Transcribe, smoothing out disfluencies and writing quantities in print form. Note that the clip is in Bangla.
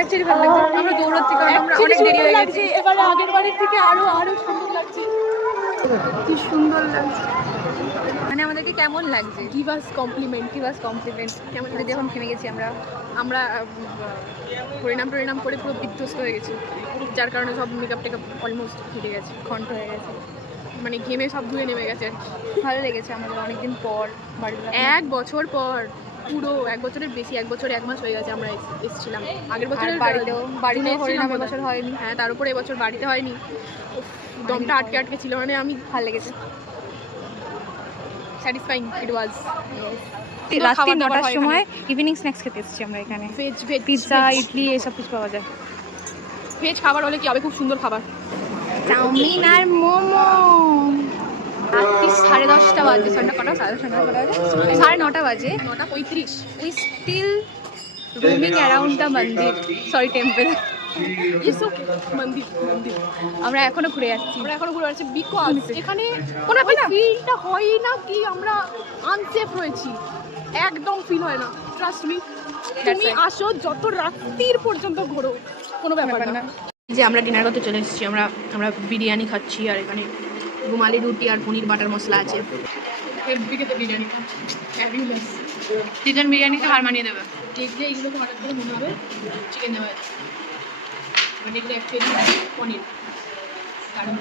অ্যাকচুয়ালি ভালো লাগছে, আমরা দৌড়াচ্ছি কারণ আমরা অনেক দেরি হয়ে গেছে। এবারে আগের বারের থেকে আরো সুন্দর লাগছে। কি সুন্দর লাগছে, মানে আমাদেরকে কেমন লাগছে? Give us compliment. কেমন যদি এখন থেমে গেছি আমরা। আমরা পরিণাম করে পুরো বিধ্বস্ত হয়ে গেছি, যার কারণে সব মেকআপ টেকআপ অলমোস্ট ফিরে গেছে, ঘন্ট হয়ে গেছে। মানে ঘেমে সব ধুয়ে নেমে গেছে আর কি। ভালো লেগেছে আমাদের অনেকদিন পর বাড়িতে। 1 বছর পর, পুরো 1 বছরের বেশি, 1 বছর 1 মাস হয়ে গেছে আমরা এসেছিলাম। আগের বছর বাড়িতেও হরিনাম বছর হয়নি। হ্যাঁ, তার উপরে এবছর বাড়িতে হয়নি। উফ, দমটা আটকে ছিল, মানে আমি ভালো লেগেছে। স্যাটিসফাইং ইট ওয়াজ। রাত্রি 9টার সময় ইভিনিং স্ন্যাক্স খেতে এসেছি আমরা এখানে। ভেজ পিৎজা, ইডলি এসব কিছু পাওয়া যায়। ভেজ খাবার হলে কি হবে, খুব সুন্দর খাবার। চাউমিন আর মোমো। রাত্রি 10:30 বাজে। সন্ধ্যা কটা? 9:30 বাজে। 9:30 বাজে। 9:35। We still roaming around the মন্দির, সরি টেম্পল। ইটস ওকে, মন্দির। আমরা এখনো ঘুরে যাচ্ছি। বিকজ এখানে কোনো ফিলটা হয় না কি আমরা আনসেফ রয়েছি, একদম ফিল হয় না। ট্রাস্ট মি, তুমি আসো যত রাত্রির পর্যন্ত ঘোরো, কোনো ব্যাপার না। যে আমরা ডিনার করতে চলে এসেছি, আমরা বিরিয়ানি খাচ্ছি, আর এখানে রুমালি রুটি আর পনির বাটার মশলা আছে। বিরিয়ানি চিকেন বিরিয়ানিকে হার মানিয়ে দেবে। দেখলে এগুলোকে হঠাৎ করে মনে হবে চিকেন দেওয়া আছে, বাট এগুলো অ্যাকচুয়ালি পনির। দারুণ।